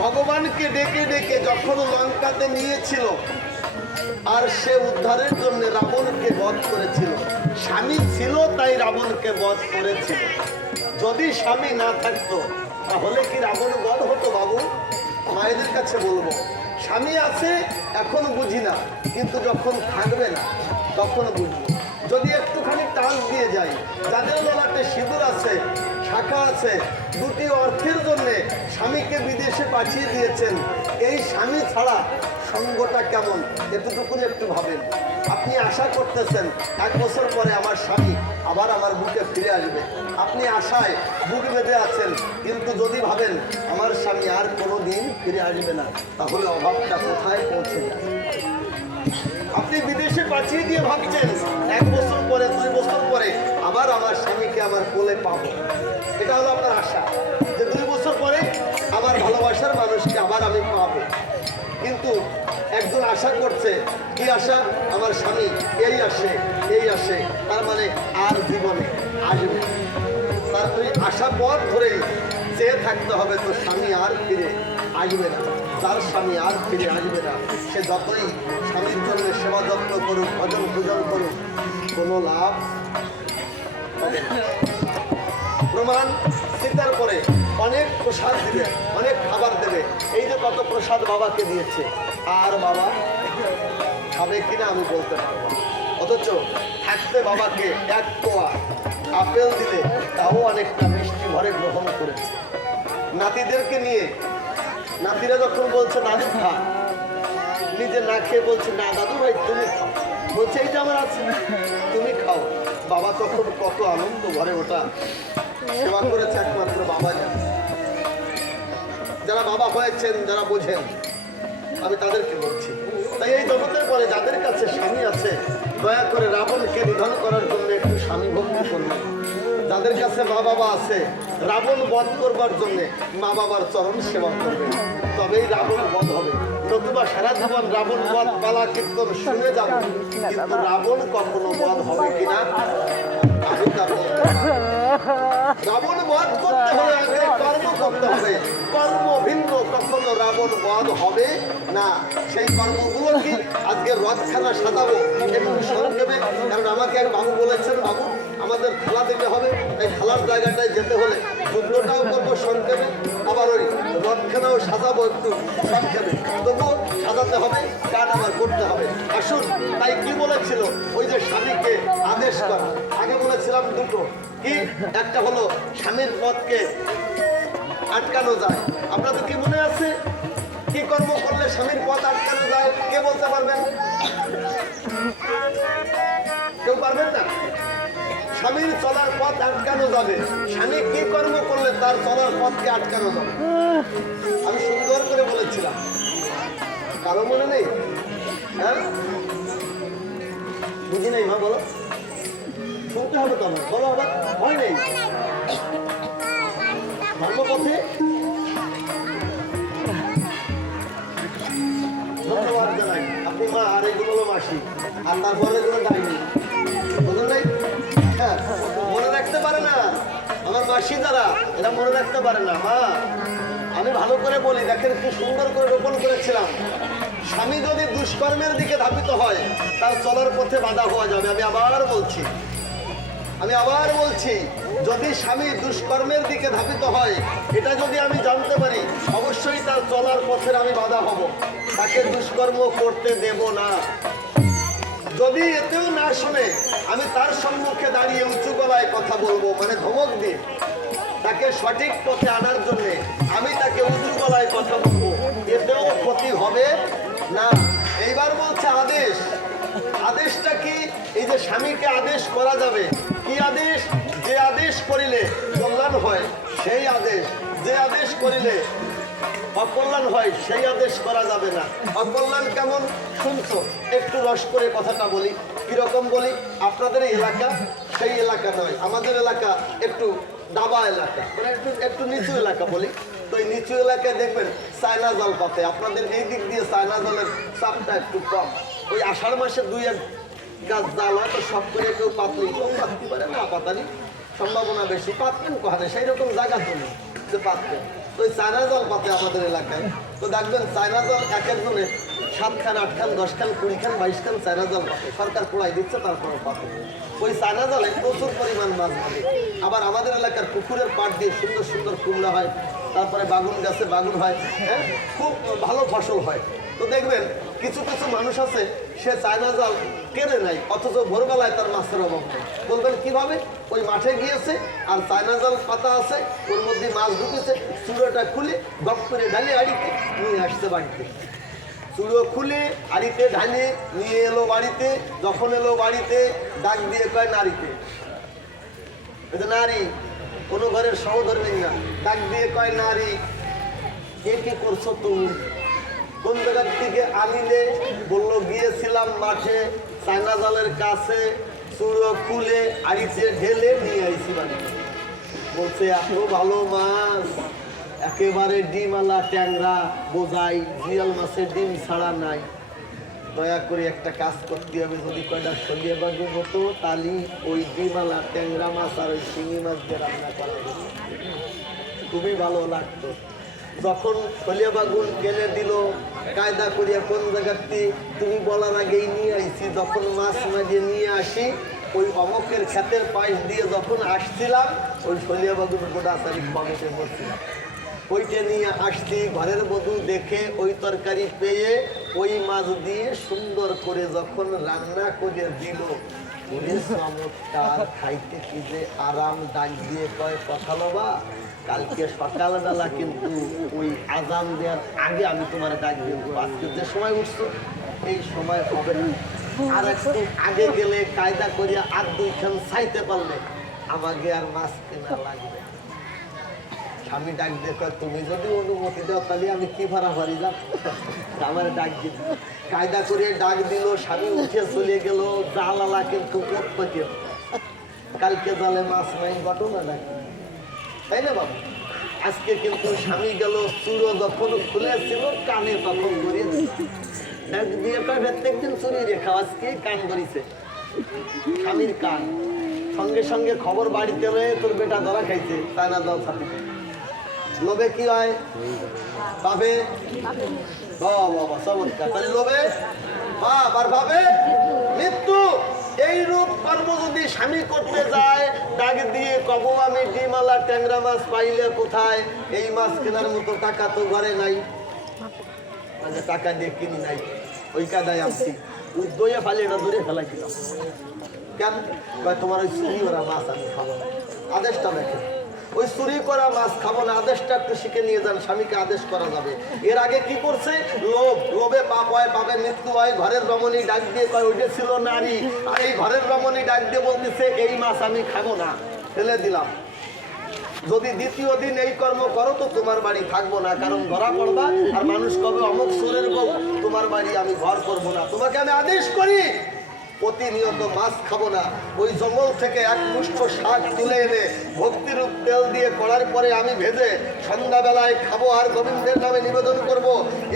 ভগবানকে ডেকে ডেকে যখন লঙ্কাতে নিয়েছিল আর সে উদ্ধারের জন্য রাবণকে বধ করেছিল। স্বামী ছিল তাই রাবণকে বধ করেছিল। যদি স্বামী না থাকতো তাহলে কি রাবণ বধ হতো? বাবু, মায়েদের কাছে বলবো, স্বামী আছে এখন বুঝি না, কিন্তু যখন থাকবে না তখন বুঝবো। যদি একটুখানি টান দিয়ে যায়, যাদের গলাতে সিঁদুর আছে, শাখা আছে, দুটি অর্থের জন্য স্বামীকে বিদেশে পাঠিয়ে দিয়েছেন, এই স্বামী ছাড়া সঙ্গটা কেমন এতটুকুনি একটু ভাবেন। আপনি আশা করতেছেন 1 বছর পরে আমার স্বামী আবার আমার বুকে ফিরে আসবে, আপনি আশায় বুক বেঁধে আছেন, কিন্তু যদি ভাবেন আমার স্বামী আর কোনো দিন ফিরে আসবে না, তাহলে অভাবটা কোথায় পৌঁছে যায়? আপনি বিদেশে পাঠিয়ে দিয়ে ভাবছেন 1 বছর পরে 2 বছর পরে আবার আমার স্বামীকে আমার কোলে পাবো, এটা হলো আপনার আশা যে 2 বছর পরে আমার ভালোবাসার মানুষকে আবার আমি পাবো। কিন্তু একজন আশা করছে, কি আশা? আমার স্বামী এই আসে, তার মানে আর জীবনে আসবে। তার ওই আশা পথ ধরেই চেয়ে থাকতে হবে, তো স্বামী আর ফিরে আসবে না। তার স্বামী আর ফিরে আসবে না, সে যতই স্বামীর জন্য সেবা যত্ন করুক, ভজন পূজন করুক, কোনো লাভ হবে না। প্রমাণ, সীতার পরে অনেক প্রসাদ দিবে, অনেক খাবার দেবে। এই যে কত প্রসাদ বাবাকে দিয়েছে, আর বাবা খাবে কিনা আমি বলতে পারবো। অথচ থাকতে বাবাকে এক কোয়া আপেল দিলে তাও অনেকটা মিষ্টি ভরে গ্রহণ করেছে। নাতিদেরকে নিয়ে নাতিরা যখন বলছে নাদু খা, নিজে না খেয়ে বলছে না দাদু ভাই তুমি খাও, বলছে এইটা আমার আছে তুমি খাও। বাবা তখন কত আনন্দ ঘরে ওটা সেবা করেছে একমাত্র বাবা জানে। যারা বাবা হয়েছেন, যারা বোঝেন, আমি তাদেরকে বলছি। তাই এই জগতের পরে যাদের কাছে স্বামী আছে, দয়া করে রাবণকে নিধন করার জন্য একটু স্বামী ভক্তি করবেন। যাদের কাছে মা বাবা আছে, রাবণ বধ করবার জন্য মা বাবার চরণ সেবা করবেন, তবেই রাবণ বধ হবে। নতুবা সারা জীবন রাবণ বধ পালা কীর্তন শুনে যাব, কিন্তু রাবণ কখনো বধ হবে কিনা আমি তা বলতে পারি না। রাবণ বধ করতে হলে আগে কর্ম করতে হবে, কর্ম ভিন্ন কখনো রাবণ বধ হবে না। সেই কর্মগুলো কি আজকে রথখানা সাজাবো একটু সংক্ষেপে, কারণ আমাকে এক বাবু বলেছেন বাবু আমাদের খেলা দিতে হবে, এই খেলার জায়গাটায় যেতে হলে যুদ্ধটাও করবো সংক্ষেপে, আবার ওই রথখানাও সাজাবো একটু সংক্ষেপে, তবুও সাজাতে হবে, গান আবার করতে হবে। আসুন, তাই কি বলেছিল ওই যে স্বামীকে আদেশ করা, আগে বলেছিলাম দুটো, কি একটা হলো স্বামীর পথকে আটকানো যায়। আপনাদের কি মনে আছে কি কর্ম করলে স্বামীর পথ আটকানো যায়? কে বলতে পারবেন? কেউ পারবেন না? স্বামীর চলার পথ আটকানো যাবে, স্বামী কি কর্ম করলে তার চলার পথকে আটকানো যাবে? আমি সুন্দর করে বলেছিলাম, কারো মনে নেই? হ্যাঁ, বুঝি নাই মা, বলো, শুনতে হবে তো, বলো আবার, ভয় নেই। ধর্মপথে ধন্যবাদ জানাই, আপনি মা, আর এগুলো হলো মাসি, আর তারপরে এগুলো ডাইনি, বুঝলেন নাই? হ্যাঁ, মনে রাখতে পারে না আমার মাসি, যারা এটা মনে রাখতে পারে না। মা, আমি ভালো করে বলি, দেখেন কি সুন্দর করে রোপণ করেছিলাম। স্বামী যদি দুষ্কর্মের দিকে ধাবিত হয়, তার চলার পথে বাধা হওয়া যাবে। আমি আবার বলছি, যদি স্বামী দুষ্কর্মের দিকে ধাবিত হয়, এটা যদি আমি জানতে পারি, অবশ্যই তার চলার পথের আমি বাধা হব, তাকে দুষ্কর্ম করতে দেব না। যদি এতেও না শুনে, আমি তার সম্মুখে দাঁড়িয়ে উঁচু গলায় কথা বলবো, মানে ধমক দিয়ে তাকে সঠিক পথে আনার জন্য আমি তাকে উঁচু গলায় কথা বলবো, এতেও ক্ষতি হবে না। এইবার বলছে আদেশ। আদেশটা কি? এই যে স্বামীকে আদেশ করা যাবে, কি আদেশ? যে আদেশ করিলে কল্যাণ হয় সেই আদেশ, যে আদেশ করিলে অকল্যাণ হয় সেই আদেশ করা যাবে না। অকল্যাণ কেমন শুনছো? একটু রস করে কথাটা বলি। কিরকম বলি? আপনাদের এই এলাকা সেই এলাকা নয়, আমাদের এলাকা একটু দাবা এলাকা, মানে একটু নিচু এলাকা বলি। তো এই নিচু এলাকায় দেখবেন চায়না জল পাতে, আপনাদের এই দিক দিয়ে চায়না জলের চাপটা একটু কম। ওই আষাঢ় মাসে 2-1 গাছ জাল হয়, তো সব করে কেউ পাতলি, কেউ পাততে পারে না, পাতালি সম্ভাবনা বেশি, পাতবেন কোহানে সেই রকম জায়গা তো নেই যে পাতবেন। তো ওই চায়না জল পাতে আমাদের এলাকায়, তো দেখবেন চায়না জল এক একজনের 7 খান 8 খান 10 খান 20 খান 22 খান চায়না জল পাতে, সরকার পোড়াই দিচ্ছে, তারপরে পাতে। ওই চায়না জলে প্রচুর পরিমাণ মাছ ধরে। আবার আমাদের এলাকার পুকুরের পাড় দিয়ে সুন্দর সুন্দর কুমড়া হয়, তারপরে বাগুন গাছে বাগুন হয়, হ্যাঁ, খুব ভালো ফসল হয়। তো দেখবেন কিছু কিছু মানুষ আছে, সে চায়না জাল কেনে নাই, অথচ ভোরবেলায় তার মাছের অভাব নেই। বলবেন কিভাবে? ওই মাঠে গিয়েছে আর চায়না জাল পাতা আছে, ওর মধ্যে মাছ ঢুকেছে, চুড়োটা খুলে গপ করে ঢালে আড়িতে নিয়ে আসছে বাড়িতে। চুড়ো খুলে আড়িতে ঢালে নিয়ে এলো বাড়িতে। যখন এলো বাড়িতে ডাক দিয়ে কয় নারীকে, নারী, কোনো ঘরের সহধর্মী না, ডাক দিয়ে কয় নারী, এ কি করছো তুমি? কোন জায়গার থেকে আনিলে? বললো গিয়েছিলাম মাঠে, চায়না জালের কাছে, চুড়ো খুলে আড়িতে ঢেলে নিয়ে আইছি বাড়িতে। বলছে এত ভালো মাছ, একেবারে ডিমওয়ালা ট্যাংরা বোঝাই, জিয়াল মাছের ডিম ছাড়া নাই। দয়া করে একটা কাজ করতে হবে, যদি কয়টা সরিয়ে বাগু হতো, তালি ওই ডিমওয়ালা ট্যাংরা মাছ আর ওই শিঙি মাছ দিয়ে রান্না করা যেত, খুবই ভালো লাগতো। যখন ফলিয়া বাগুন কেনে দিল, কায়দা করিয়া কোন জায়গাতে তুমি বলার আগেই নিয়ে আইছি। যখন মাছ মাঝে নিয়ে আসি, ওই অমকের ক্ষেতের পাশ দিয়ে যখন আসছিলাম, ওই ফলিয়া বাগুন গোটা তারিখ বাবুকে বসছিলাম, ওইটা নিয়ে আসছি। ঘরের বধূ দেখে ওই তরকারি পেয়ে ওই মাছ দিয়ে সুন্দর করে যখন রান্না করে দিল, ওরে চমৎকার, খাইতে কি যে আরাম। ডাক দিয়ে কয়, কথা বাবা, কালকে সকালবেলা কিন্তু ওই আজান দেওয়ার আগে আমি তোমার ডাক দেবো। আজকে যে সময় উঠছো এই সময় হবে না, আর একটু আগে গেলে কায়দা করে আর দুইখান চাইতে পারলে আমাকে আর মাছ কেনা লাগবে। স্বামী ডাক দিয়ে কয়, তুমি যদি অনুমতি দাও তাহলে আমি কি ভাড়া ভারি যাব। আমার ডাক দিল, কায়দা করে ডাক দিল, স্বামী উঠে চলে গেল। জালালা কিন্তু প্রত্যেকে কালকে জালে মাছ নাই, ঘটনা নাকি, তাই না বাবা? আজকে কিন্তু স্বামী গেল, চুরো যখন খুলেছিল কানে তখন করিয়ে ডাক দিয়ে কয়, প্রত্যেকদিন চুরি রেখা, আজকে কান ধরিছে স্বামীর কান। সঙ্গে সঙ্গে খবর বাড়িতে রয়ে, তোর বেটা ধরা খাইছে, তাই না? দাও সাথে লোভে কি হয়? পাবে। বাবা চমৎকার। তাহলে লোভে পাপ আর পাবে মৃত্যু। এই রূপ কর্ম যদি স্বামী করতে যায়, ডাক দিয়ে কব, আমি ডিমালা ট্যাংরা মাছ পাইলে কোথায়? এই মাছ কেনার মতো টাকা তো ঘরে নাই, মানে টাকা দিয়ে কিনি নাই, ওই কাদায় আসছি, উদ্দইয়া ফালি এটা দূরে ফেলাই দিলাম। কেন? তোমার ওই চুরি ওরা মাছ আমি খাবো না। আদেশটা দেখে, ওই চুরি করা মাছ খাবো না, আদেশটা একটু শিখে নিয়ে যান, স্বামীকে আদেশ করা যাবে। এর আগে কি করছে? লোভ, লোভে পাপ হয়, পাপে মৃত্যু হয়। ঘরের রমণী ডাক দিয়ে কয়, ওইটা ছিল নারী, আর এই ঘরের রমণী ডাক দিয়ে বলতেছে, এই মাছ আমি খাবো না, ফেলে দিলাম। যদি দ্বিতীয় দিন এই কর্ম করো তো তোমার বাড়ি থাকবো না, কারণ ধরা পড়বা আর মানুষ কবে অমুক সুরের বউ, তোমার বাড়ি আমি ঘর করবো না। তোমাকে আমি আদেশ করি প্রতিনিয়ত মাছ খাবো না। ওই জঙ্গল থেকে এক মুষ্ঠ শাক তুলে এনে ভক্তিরূপ তেল দিয়ে করার পরে আমি ভেজে সন্ধ্যাবেলায় খাবো আর গোবিন্দের নামে নিবেদন করব।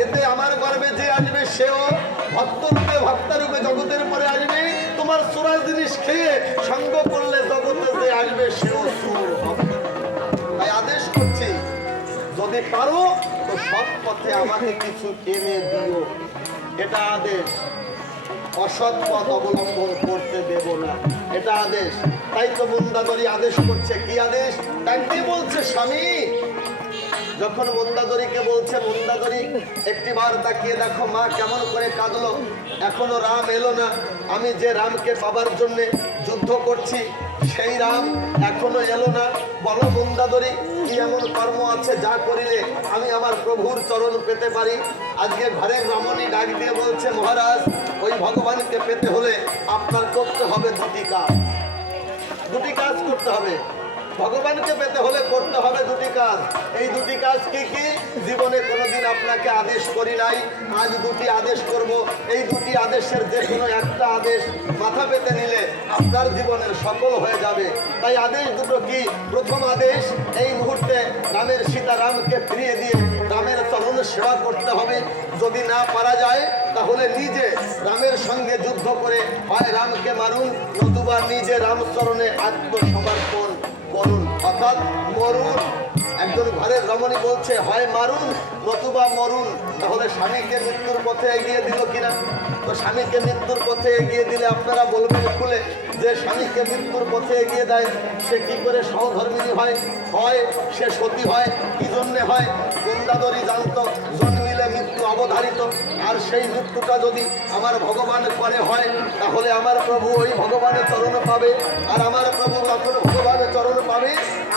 এতে আমার গর্বে যে আসবে সেও ভক্তরূপে ভক্তারূপে জগতের পরে আসবে। তোমার চোরা জিনিস খেয়ে সঙ্গ করলে জগতে যে আসবে সেও চোর হবে। তাই আদেশ করছি, যদি পারো তো সৎ পথে আমাকে কিছু এনে দিও, এটা আদেশ। অসৎ পথ অবলম্বন করতে দেব না, এটা আদেশ। তাই তো মন্দাদরি আদেশ করছে। কি আদেশ? তাই কি বলছে স্বামী? যখন মন্দাদরিকে বলছে, মন্দাদরি একটিবার তাকিয়ে দেখো মা কেমন করে কাঁদলো, এখনো রাম এলো না। আমি যে রামকে পাবার জন্যে যুদ্ধ করছি সেই রাম এখনো এলো না। বলো মন্দাদরি, কি এমন কর্ম আছে যা করিলে আমি আমার প্রভুর চরণ পেতে পারি? আজকে ঘরের রমণী ডাক দিয়ে বলছে, মহারাজ, ওই ভগবানকে পেতে হলে আপনার করতে হবে দুটি কাজ। দুটি কাজ করতে হবে। ভগবানকে পেতে হলে করতে হবে দুটি কাজ। এই দুটি কাজ কি কি? জীবনে কোনোদিন আপনাকে আদেশ করি নাই, আজ দুটি আদেশ করব। এই দুটি আদেশের যে কোনো একটা আদেশ মাথা পেতে নিলে আপনার জীবনের সফল হয়ে যাবে। তাই আদেশ দুটো কি? প্রথম আদেশ, এই মুহূর্তে রামের সীতারামকে ফিরিয়ে দিয়ে রামের চরণ সেবা করতে হবে। যদি না পারা যায় তাহলে নিজে রামের সঙ্গে যুদ্ধ করে হয় রামকে মারুন, নতুবা নিজে রামচরণে আত্মসমর্পণ করুন, অর্থাৎ মরুন। একজন ঘরের রমণী বলছে, হয় মারুন নতুবা মরুন। তাহলে স্বামীকে মৃত্যুর পথে এগিয়ে দিল কিনা? তো স্বামীকে মৃত্যুর পথে এগিয়ে দিলে আপনারা বলবেন খুলে যে স্বামীকে মৃত্যুর পথে এগিয়ে দেয় সে কি করে সহধর্মিণী হয়? হয় সে সতী হয়। কি জন্যে হয়? মন্দাদরি জানতো জন্মিলে মৃত্যু অবধারিত, আর সেই মৃত্যুটা যদি আমার ভগবান করে হয় তাহলে আমার প্রভু ওই ভগবানের চরণ পাবে, আর আমার প্রভু যখন ভগবানের চরণ পাবে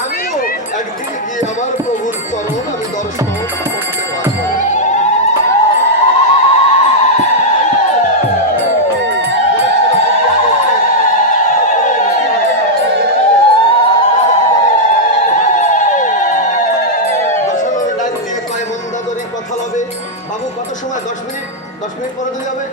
আমিও একদিন গিয়ে আমার প্রভুর চরণ আমি দর্শন করতে পারবো। বাবু কত সময়? 10 মিনিট? 10 মিনিট পরে যদি হবে